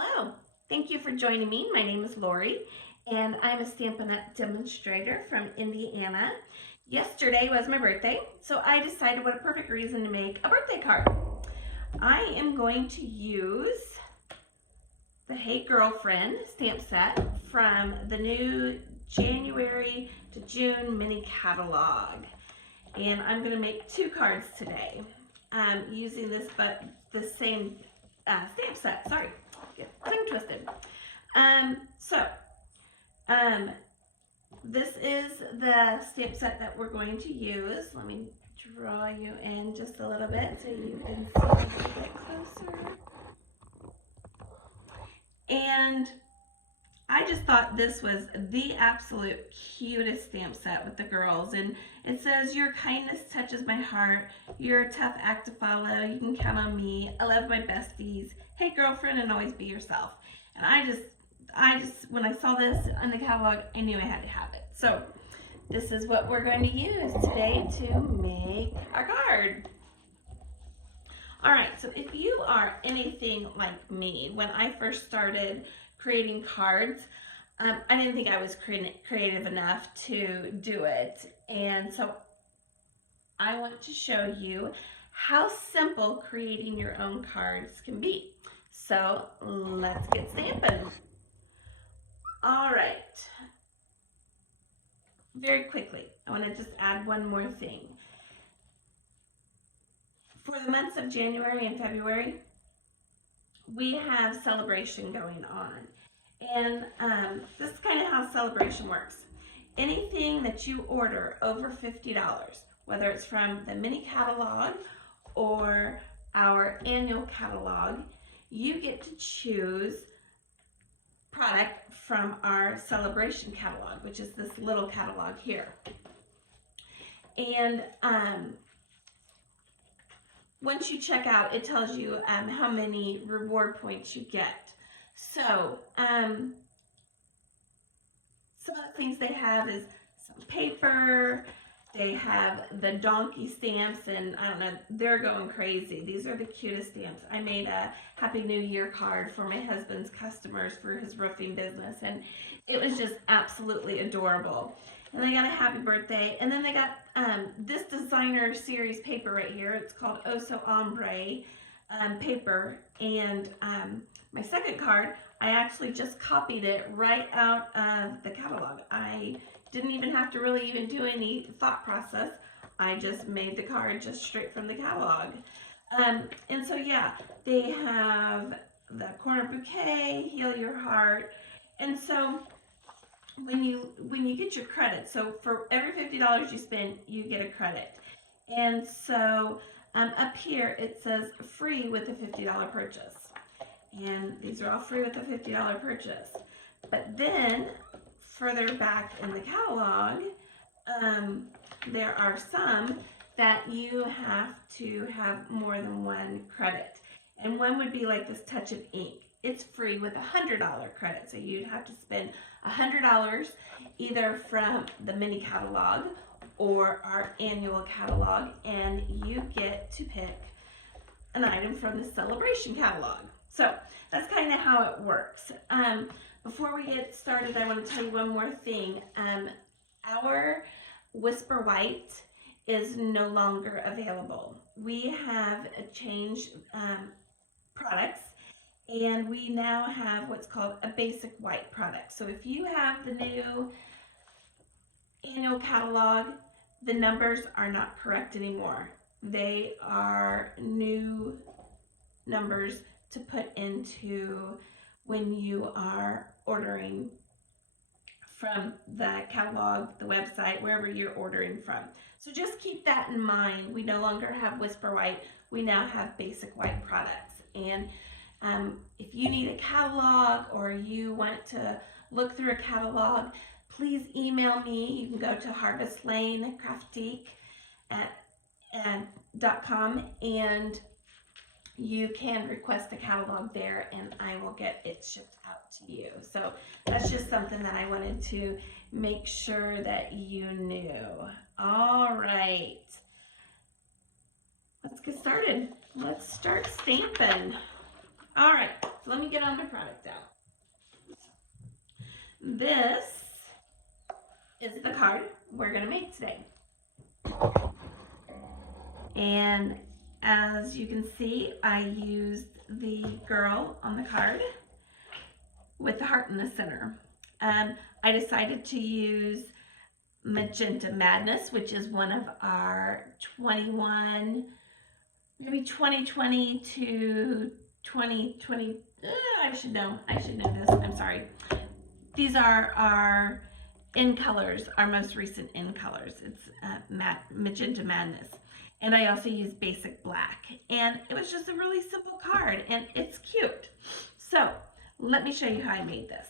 Hello, thank you for joining me. My name is Lori and I'm a Stampin' Up! Demonstrator from Indiana. Yesterday was my birthday, so I decided what a perfect reason to make a birthday card. I am going to use the Hey Girlfriend stamp set from the new January to June mini catalog. And I'm going to make 2 cards today using this, but the same stamp set. Sorry, get tongue twisted. This is the stamp set that we're going to use. Let me draw you in just a little bit so you can see a little bit closer. And I just thought this was the absolute cutest stamp set with the girls. And it says, "Your kindness touches my heart. You're a tough act to follow. You can count on me. I love my besties. Hey girlfriend, and always be yourself." And I just, when I saw this on the catalog, I knew I had to have it. So this is what we're going to use today to make our card. All right, so if you are anything like me, when I first started creating cards, I didn't think I was creative enough to do it. And so I want to show you how simple creating your own cards can be. So let's get stamping. All right. Very quickly, I want to just add one more thing. For the months of January and February, we have celebration going on. And this is kind of how celebration works. Anything that you order over $50, whether it's from the mini catalog or our annual catalog, you get to choose product from our celebration catalog, which is this little catalog here. And once you check out, it tells you how many reward points you get. So some of the things they have is some paper. They have the donkey stamps, and I don't know, they're going crazy. These are the cutest stamps. I made a Happy New Year card for my husband's customers for his roofing business, and it was just absolutely adorable. And they got a happy birthday, and then they got this designer series paper right here. It's called Oh So Ombre paper, and my second card, I actually just copied it right out of the catalog. I didn't even have to really even do any thought process. I just made the card just straight from the catalog. And so yeah, they have the corner bouquet, heal your heart. And so when you get your credit, so for every $50 you spend, you get a credit. And so up here it says free with a $50 purchase. And these are all free with a $50 purchase. But then further back in the catalog, there are some that you have to have more than one credit. And one would be like this Touch of Ink. It's free with a $100 credit. So you'd have to spend $100 either from the mini catalog or our annual catalog, and you get to pick an item from the celebration catalog. So that's kind of how it works. Before we get started, I want to tell you one more thing. Our Whisper White is no longer available. We have changed products, and we now have what's called a basic white product. So if you have the new annual catalog, the numbers are not correct anymore. They are new numbers to put into when you are ordering from the catalog, the website, wherever you're ordering from. So just keep that in mind. We no longer have Whisper White. We now have basic white products. And if you need a catalog or you want to look through a catalog, please email me. You can go to harvestlanecraftique.com and you can request a catalog there, and I will get it shipped out to you. So that's just something that I wanted to make sure that you knew. All right, let's get started. Let's start stamping. All right, So let me get all my products out. This is the card we're going to make today. And as you can see, I used the girl on the card with the heart in the center. I decided to use Magenta Madness, which is one of our 2020 to 2020. I should know this. I'm sorry. These are our in colors, our most recent in colors. It's Magenta Madness. And I also use Basic Black. And it was just a really simple card, and it's cute. So let me show you how I made this.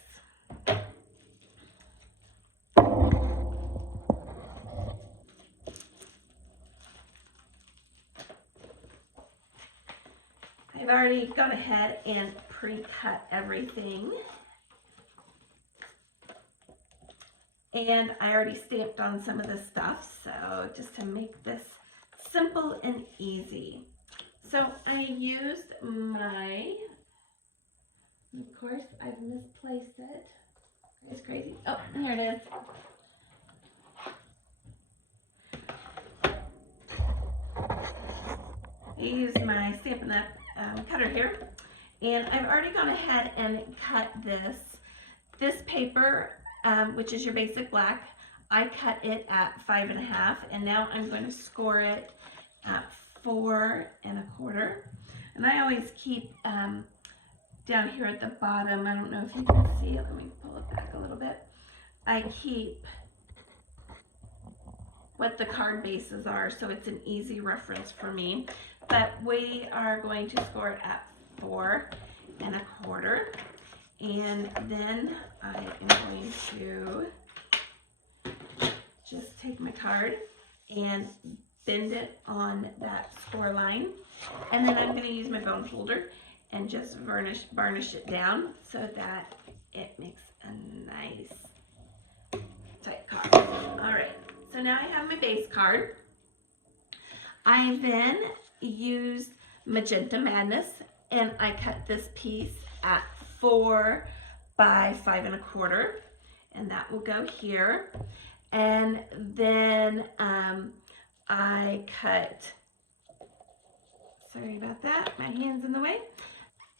I've already gone ahead and pre-cut everything. And I already stamped on some of the stuff, so just to make this simple and easy. So I used my, of course I've misplaced it. It's crazy. Oh, here it is. I used my Stampin' Up cutter here, and I've already gone ahead and cut this paper, which is your Basic Black. I cut it at 5.5, and now I'm going to score it at 4 1/4. And I always keep down here at the bottom, I don't know if you can see it, let me pull it back a little bit. I keep what the card bases are, so it's an easy reference for me. But we are going to score it at 4 1/4. And then I am going to just take my card and bend it on that score line. And then I'm going to use my bone folder and just varnish it down so that it makes a nice tight card. All right, so now I have my base card. I then used Magenta Madness, and I cut this piece at 4 by 5 1/4, and that will go here. And then I cut, sorry about that, my hand's in the way,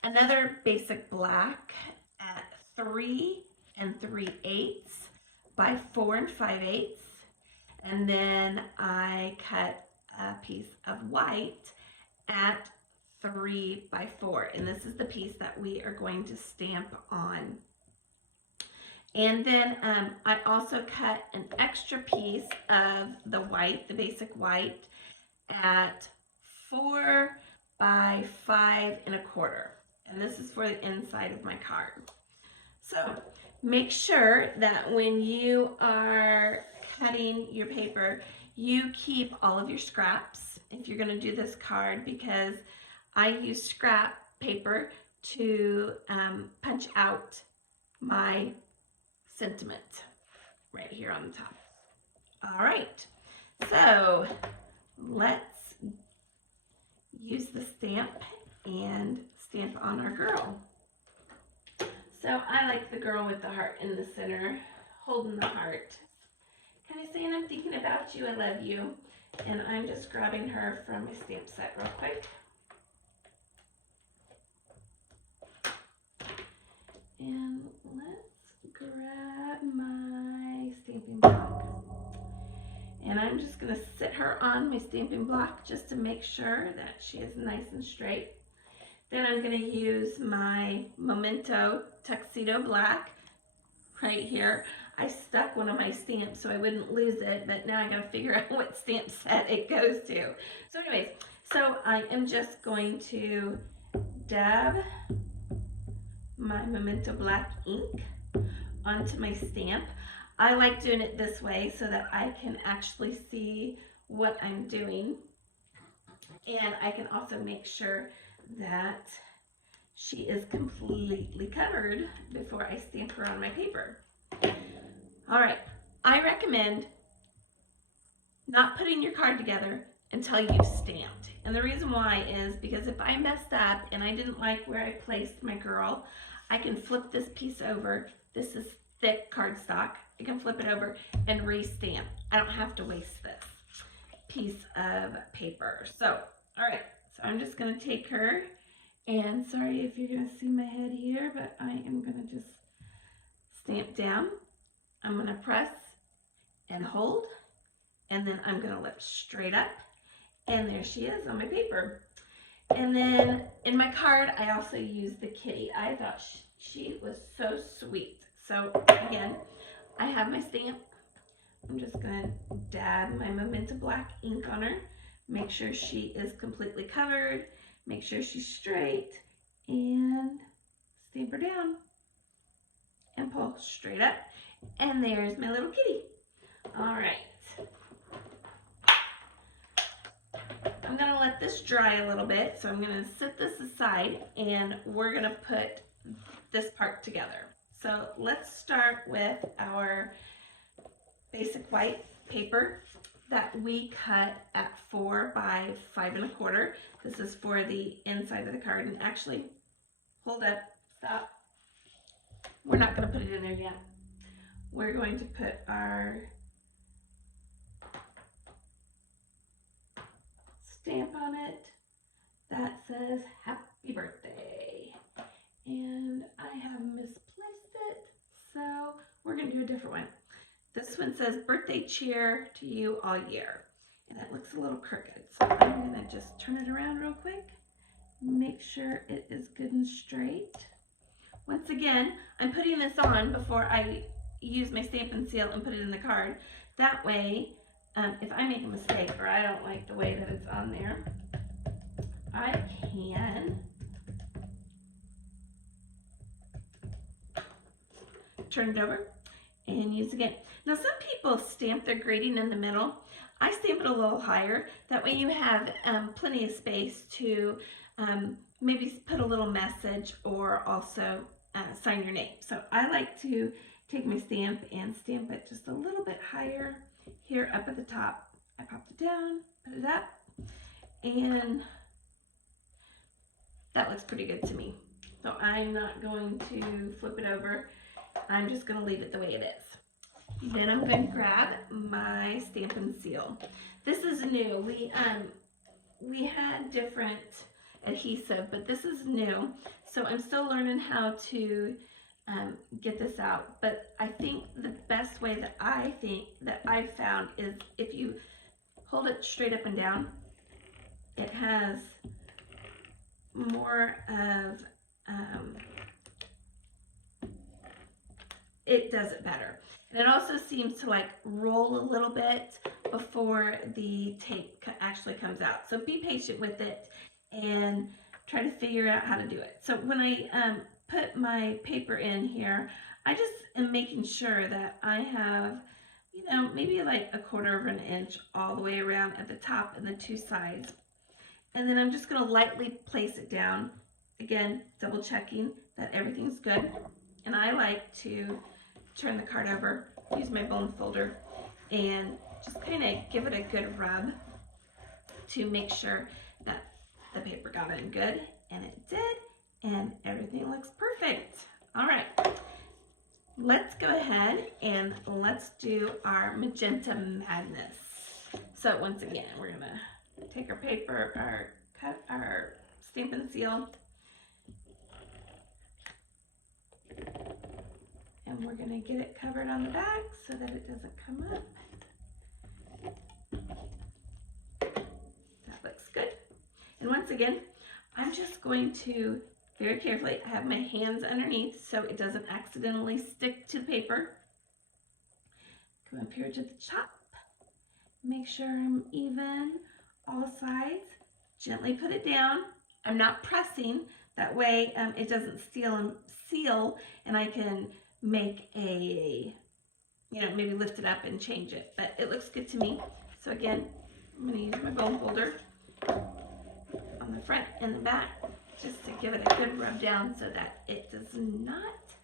another Basic Black at 3 3/8 by 4 5/8, and then I cut a piece of white at 3 by 4, and this is the piece that we are going to stamp on. And then I also cut an extra piece of the white, the basic white, at 4 by 5 1/4, and this is for the inside of my card. So make sure that when you are cutting your paper, you keep all of your scraps if you're going to do this card, because I use scrap paper to punch out my sentiment right here on the top. All right, so let's use the stamp and stamp on our girl. So I like the girl with the heart in the center, holding the heart, kind of saying, I'm thinking about you, I love you. And I'm just grabbing her from my stamp set real quick. And let's grab my stamping block. And I'm just going to sit her on my stamping block just to make sure that she is nice and straight. Then I'm going to use my Memento Tuxedo Black right here. I stuck one of my stamps so I wouldn't lose it, but now I got to figure out what stamp set it goes to. So anyways, so I am just going to dab my Memento Black ink onto my stamp. I like doing it this way so that I can actually see what I'm doing, and I can also make sure that she is completely covered before I stamp her on my paper. All right, I recommend not putting your card together until you've stamped. And the reason why is because if I messed up and I didn't like where I placed my girl, I can flip this piece over. This is thick cardstock. I can flip it over and re-stamp. I don't have to waste this piece of paper. So, all right, so I'm just gonna take her, and sorry if you're gonna see my head here, but I am gonna just stamp down. I'm gonna press and hold, and then I'm gonna lift straight up, and there she is on my paper. And then in my card, I also used the kitty. I thought she was so sweet. So again, I have my stamp. I'm just gonna dab my Magenta Black ink on her, make sure she is completely covered, make sure she's straight, and stamp her down and pull straight up. And there's my little kitty. All right. I'm gonna let this dry a little bit, so I'm gonna set this aside and we're gonna put this part together. So let's start with our basic white paper that we cut at 4 by 5 1/4. This is for the inside of the card. And actually, hold up, stop. We're not gonna put it in there yet. We're going to put our stamp on it that says happy birthday. And I have misplaced it, so we're gonna do a different one. This one says birthday cheer to you all year. And it looks a little crooked, so I'm gonna just turn it around real quick. Make sure it is good and straight. Once again, I'm putting this on before I use my Stampin' Seal and put it in the card. That way, if I make a mistake or I don't like the way that it's on there, I can turn it over and use again. Now some people stamp their grading in the middle. I stamp it a little higher. That way you have plenty of space to maybe put a little message or also sign your name. So I like to take my stamp and stamp it just a little bit higher here up at the top. I popped it down, put it up, and that looks pretty good to me. So I'm not going to flip it over. I'm just going to leave it the way it is. Then I'm going to grab my Stampin' Seal. This is new. We had different adhesive, but this is new. So I'm still learning how to get this out. But I think the best way that I've found is if you hold it straight up and down, it has more of, it does it better. And it also seems to like roll a little bit before the tape actually comes out. So be patient with it and try to figure out how to do it. So when I put my paper in here, I just am making sure that I have, you know, maybe like 1/4 of an inch all the way around at the top and the two sides. And then I'm just going to lightly place it down. Again, double checking that everything's good. And I like to turn the card over, use my bone folder, and just kind of give it a good rub to make sure that the paper got in good. And it did. And everything looks perfect. All right. Let's go ahead and let's do our Magenta Madness. So once again, we're going to take our paper, cut our Stampin' Seal, and we're going to get it covered on the back so that it doesn't come up. That looks good. And once again, I'm just going to very carefully have my hands underneath so it doesn't accidentally stick to the paper. Come up here to the top. Make sure I'm even all sides. Gently put it down. I'm not pressing. That way it doesn't seal and I can make a, you know, maybe lift it up and change it. But it looks good to me. So again, I'm going to use my bone folder on the front and the back just to give it a good rub down so that it does not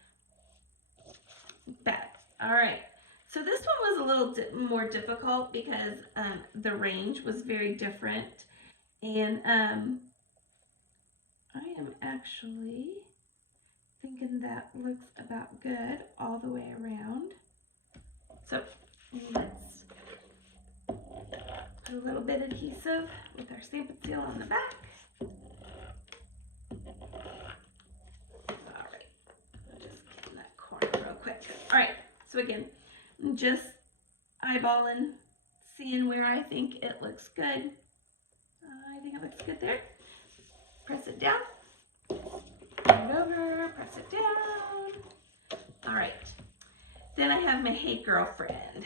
bend. All right. So this one was a little more difficult because the range was very different. And I am actually thinking that looks about good all the way around. So let's put a little bit of adhesive with our Stampin' Seal on the back. All right, I'll just get in that corner real quick. All right, so again, I'm just eyeballing, seeing where I think it looks good. I think it looks good there. Press it down, turn it over, press it down. All right, then I have my Hey Girlfriend.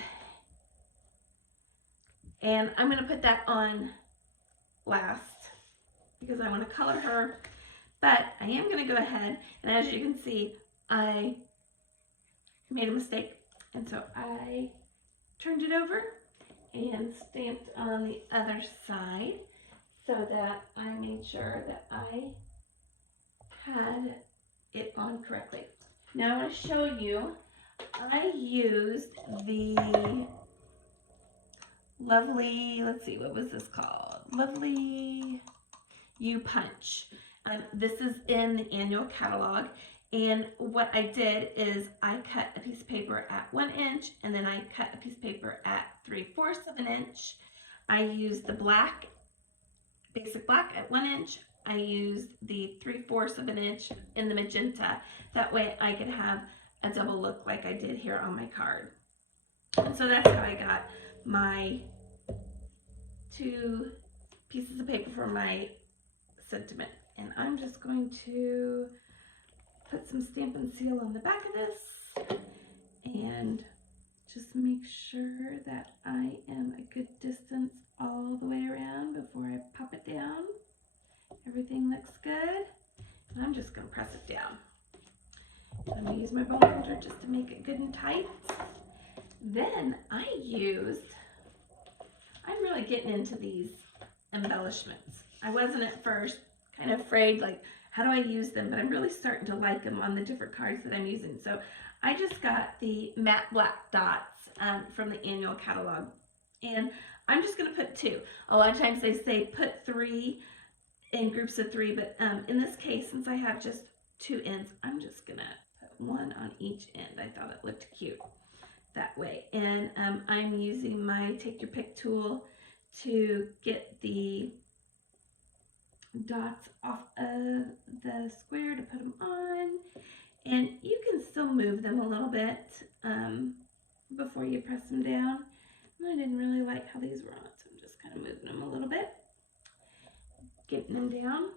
And I'm gonna put that on last because I wanna color her. But I am gonna go ahead, and as you can see, I made a mistake. And so I turned it over and stamped on the other side so that I made sure that I had it on correctly. Now I want to show you, I used the lovely, let's see, what was this called? Lovely U Punch. This is in the annual catalog. And what I did is I cut a piece of paper at 1 inch, and then I cut a piece of paper at 3/4 of an inch. I used the black, basic black at 1 inch. I used the 3/4 of an inch in the magenta. That way I could have a double look like I did here on my card. And so that's how I got my 2 pieces of paper for my sentiment. And I'm just going to put some Stampin' Seal on the back of this and just make sure that I am a good distance all the way around before I pop it down. Everything looks good. And I'm just going to press it down. I'm going to use my bone folder just to make it good and tight. Then I'm really getting into these embellishments. I wasn't at first, kind of afraid, like, how do I use them? But I'm really starting to like them on the different cards that I'm using. So I just got the matte black dots from the annual catalog. And I'm just going to put 2. A lot of times they say put 3 in groups of 3. But in this case, since I have just 2 ends, I'm just going to put 1 on each end. I thought it looked cute that way. And I'm using my Take Your Pick tool to get the dots off of the square to put them on, and you can still move them a little bit before you press them down. And I didn't really like how these were on, so I'm just kind of moving them a little bit, getting them down.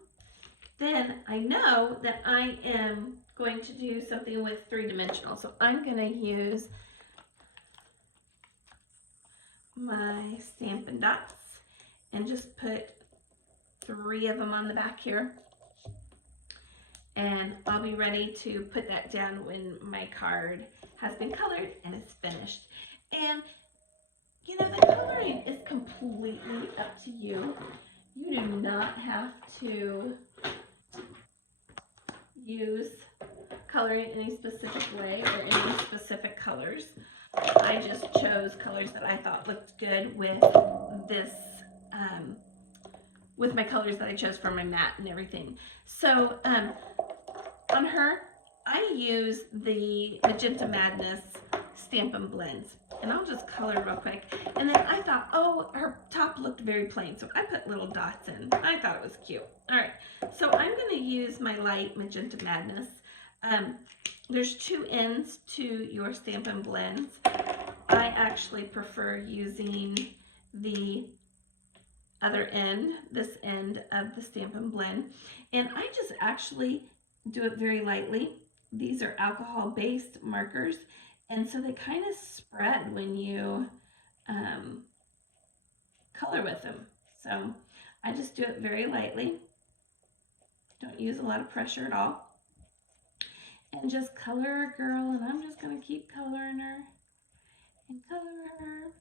Then I know that I am going to do something with 3-dimensional, so I'm going to use my Stampin' Dots and just put 3 of them on the back here, and I'll be ready to put that down when my card has been colored and it's finished. And you know, the coloring is completely up to you. You do not have to use coloring in any specific way or any specific colors. I just chose colors that I thought looked good with this with my colors that I chose for my mat and everything. So on her, I use the Magenta Madness Stampin' Blends, and I'll just color real quick. And then I thought, oh, her top looked very plain, so I put little dots in. I thought it was cute. All right, so I'm going to use my light Magenta Madness. There's 2 ends to your Stampin' Blends. I actually prefer using the other end, this end of the Stampin' Blend, and I just actually do it very lightly. These are alcohol-based markers, and so they kind of spread when you color with them. So I just do it very lightly. Don't use a lot of pressure at all. And just color a girl, and I'm just going to keep coloring her and color her.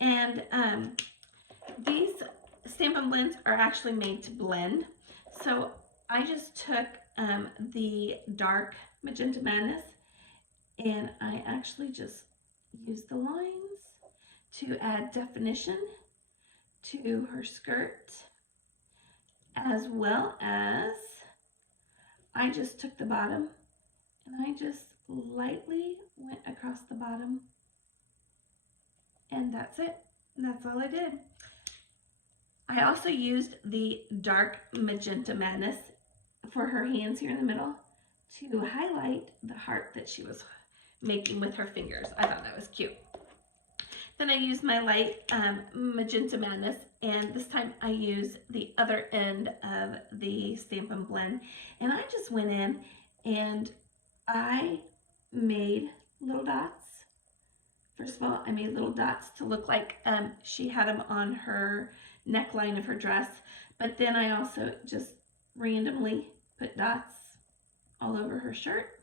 And these Stampin' Blends are actually made to blend. So I just took the dark Magenta Madness And I actually just use the lines to add definition to her skirt, as well as I just took the bottom and I just lightly went across the bottom, and that's it. That's all I did. I also used the dark Magenta Madness for her hands here in the middle to highlight the heart that she was making with her fingers. I thought that was cute. Then I used my light Magenta Madness, and this time I used the other end of the Stampin' Blend, and I just went in and I made little dots. First of all, I made little dots to look like she had them on her neckline of her dress, but then I also just randomly put dots all over her shirt.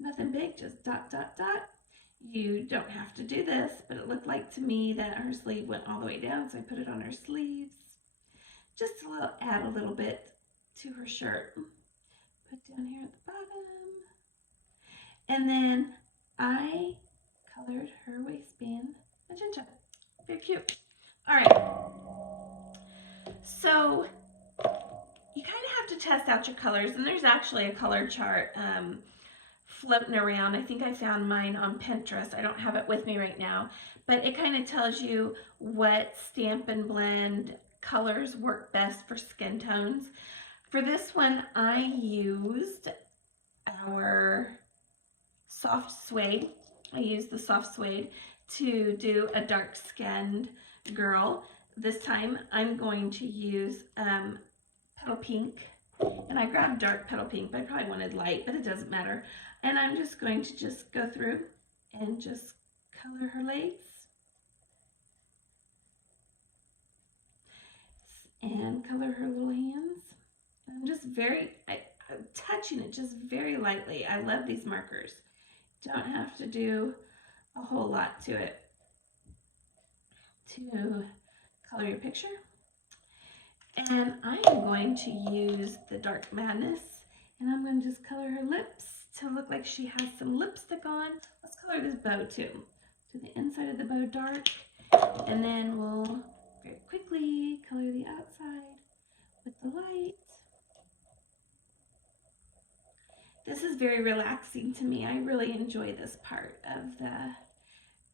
Nothing big, just dot, dot, dot. You don't have to do this, but it looked like to me that her sleeve went all the way down, so I put it on her sleeves. Just to add a little bit to her shirt. Put down here at the bottom. And then I colored her waistband magenta. Very cute. All right. So you kind of have to test out your colors, and there's actually a color chart floating around. I think I found mine on Pinterest. I don't have it with me right now, but it kind of tells you what Stampin' Blend colors work best for skin tones. For this one, I used our soft suede. I used the soft suede to do a dark skinned girl. This time I'm going to use petal pink, and I grabbed dark petal pink, but I probably wanted light, but it doesn't matter. And I'm just going to just go through and just color her legs and color her little hands. I'm just I'm touching it just very lightly. I love these markers. Don't have to do a whole lot to it to color your picture. And I am going to use the Dark Madness, and I'm going to just color her lips to look like she has some lipstick on. Let's color this bow too. Do the inside of the bow dark, and then we'll very quickly color the outside with the light. This is very relaxing to me. I really enjoy this part of the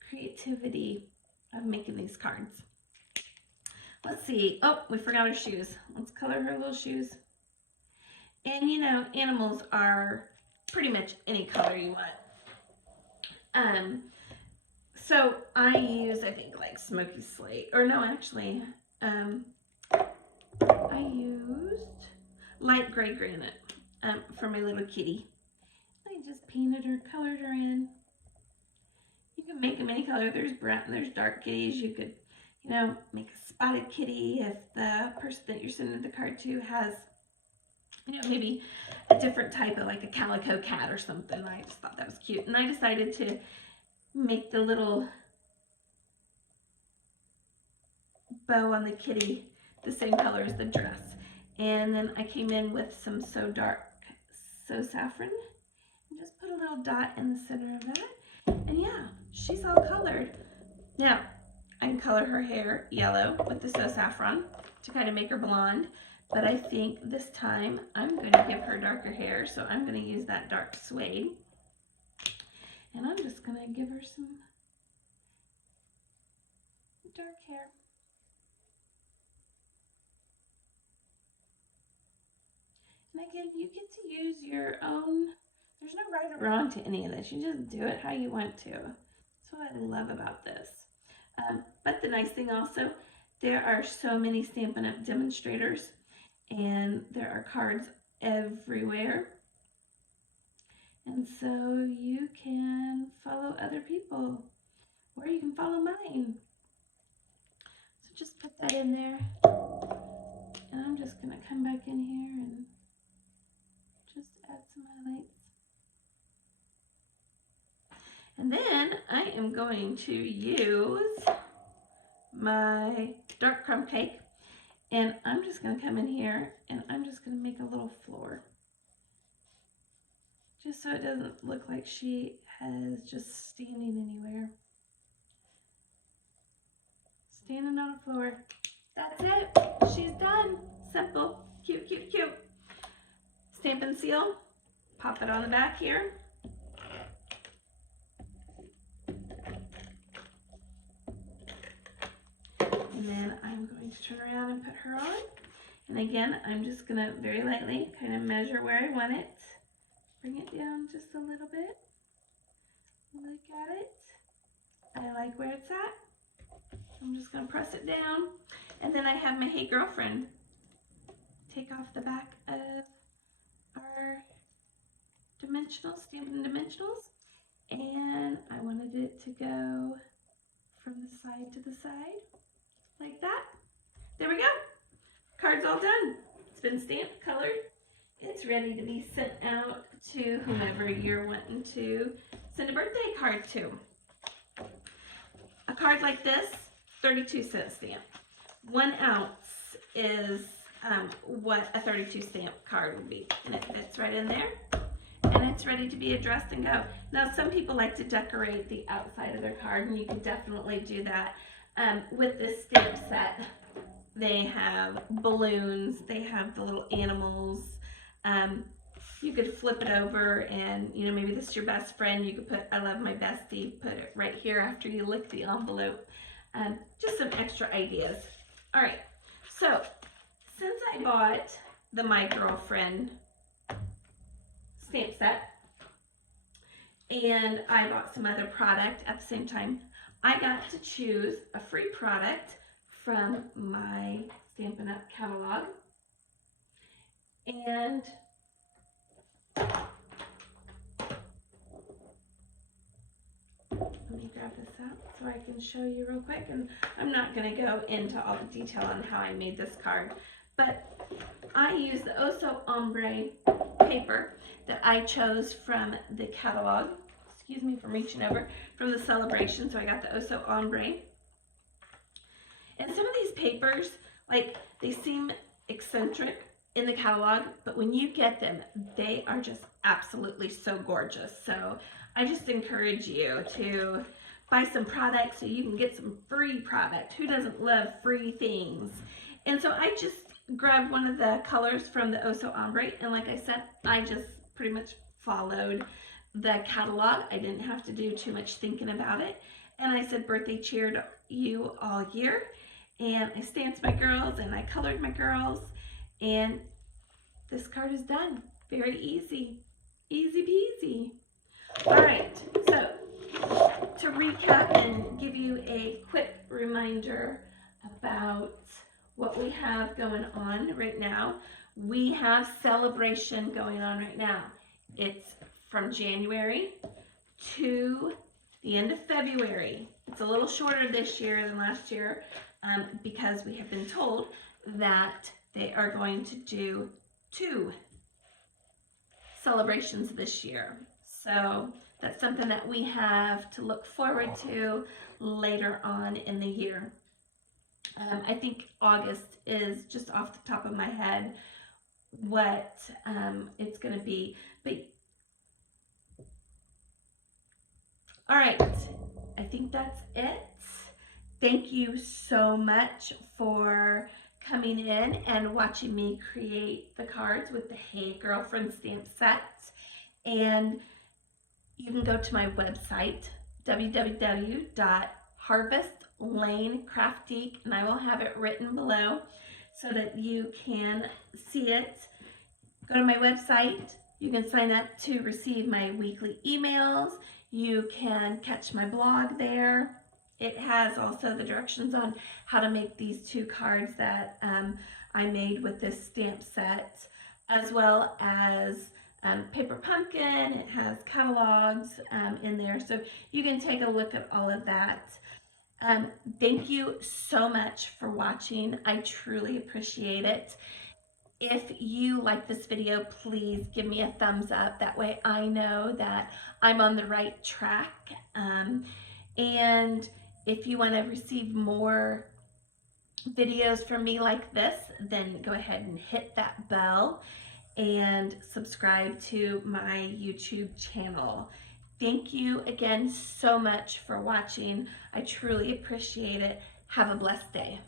creativity of making these cards. Let's see. Oh, we forgot her shoes. Let's color her little shoes. And you know, animals are pretty much any color you want. So I use, I think, like smoky slate. Or no, actually, I used light gray granite for my little kitty. I just painted her, colored her in. You can make them any color. There's brown, there's dark kitties. You could, you know, make a spotted kitty if the person that you're sending the card to has, you know, maybe a different type of, like a calico cat or something. I just thought that was cute. And I decided to make the little bow on the kitty the same color as the dress. And then I came in with some So Dark, So Saffron, and just put a little dot in the center of that. And yeah, she's all colored. Now, I can color her hair yellow with the So Saffron to kind of make her blonde. But I think this time I'm going to give her darker hair, so I'm going to use that dark suede. And I'm just going to give her some dark hair. And again, you get to use your own, there's no right or wrong to any of this. You just do it how you want to. That's what I love about this. But the nice thing also, there are so many Stampin' Up! Demonstrators, and there are cards everywhere. And so you can follow other people, or you can follow mine. So just put that in there. And I'm just going to come back in here and just add some highlights. And then I am going to use my dark crumb cake, and I'm just going to come in here and I'm just going to make a little floor. just so it doesn't look like she is just standing anywhere. Standing on the floor. That's it. She's done. Simple. Cute, cute, cute. Stamp and seal. Pop it on the back here. And then I'm going to turn around and put her on. And again, I'm just going to very lightly kind of measure where I want it. Bring it down just a little bit. Look at it. I like where it's at. I'm just going to press it down. And then I have my Hey Girlfriend. Take off the back of our dimensionals, Stampin' Dimensionals. And I wanted it to go from the side to the side, like that. There we go. Card's all done. It's been stamped, colored. It's ready to be sent out to whomever you're wanting to send a birthday card to. A card like this, 32-cent stamp. 1 ounce is what a 32 stamp card would be. And it fits right in there. And it's ready to be addressed and go. Now, some people like to decorate the outside of their card, and you can definitely do that. With this stamp set, they have balloons, they have the little animals. You could flip it over and, you know, maybe this is your best friend. You could put, I love my bestie, put it right here after you lick the envelope. Just some extra ideas. All right, so since I bought the My Girlfriend stamp set and I bought some other product at the same time, I got to choose a free product from my Stampin' Up catalog. And let me grab this out so I can show you real quick. And I'm not going to go into all the detail on how I made this card, but I used the Oso Ombre paper that I chose from the catalog. Excuse me for reaching over, from the celebration. So I got the Oso Ombre. And some of these papers, like, they seem eccentric in the catalog, but when you get them, they are just absolutely so gorgeous. So I just encourage you to buy some products so you can get some free product. Who doesn't love free things? And so I just grabbed one of the colors from the Oso Ombre, and like I said, I just pretty much followed the catalog. I didn't have to do too much thinking about it. And I said, birthday cheer to you all year. And I stamped my girls and I colored my girls, and this card is done. Very easy. Easy peasy. All right, so to recap and give you a quick reminder about what we have going on right now. We have celebration going on right now. It's from January to the end of February. It's a little shorter this year than last year because we have been told that they are going to do 2 celebrations this year. So that's something that we have to look forward to later on in the year. I think August is, just off the top of my head, what it's going to be. But all right, I think that's it. Thank you so much for coming in and watching me create the cards with the Hey Girlfriend stamp set. And you can go to my website, www.harvestlanecraftique, and I will have it written below so that you can see it. Go to my website. You can sign up to receive my weekly emails. You can catch my blog there. It has also the directions on how to make these 2 cards that I made with this stamp set, as well as Paper Pumpkin. It has catalogs in there, so you can take a look at all of that. Thank you so much for watching. I truly appreciate it. If you like this video, please give me a thumbs up. That way I know that I'm on the right track. And if you want to receive more videos from me like this, then go ahead and hit that bell. and subscribe to my YouTube channel. Thank you again so much for watching. I truly appreciate it. Have a blessed day.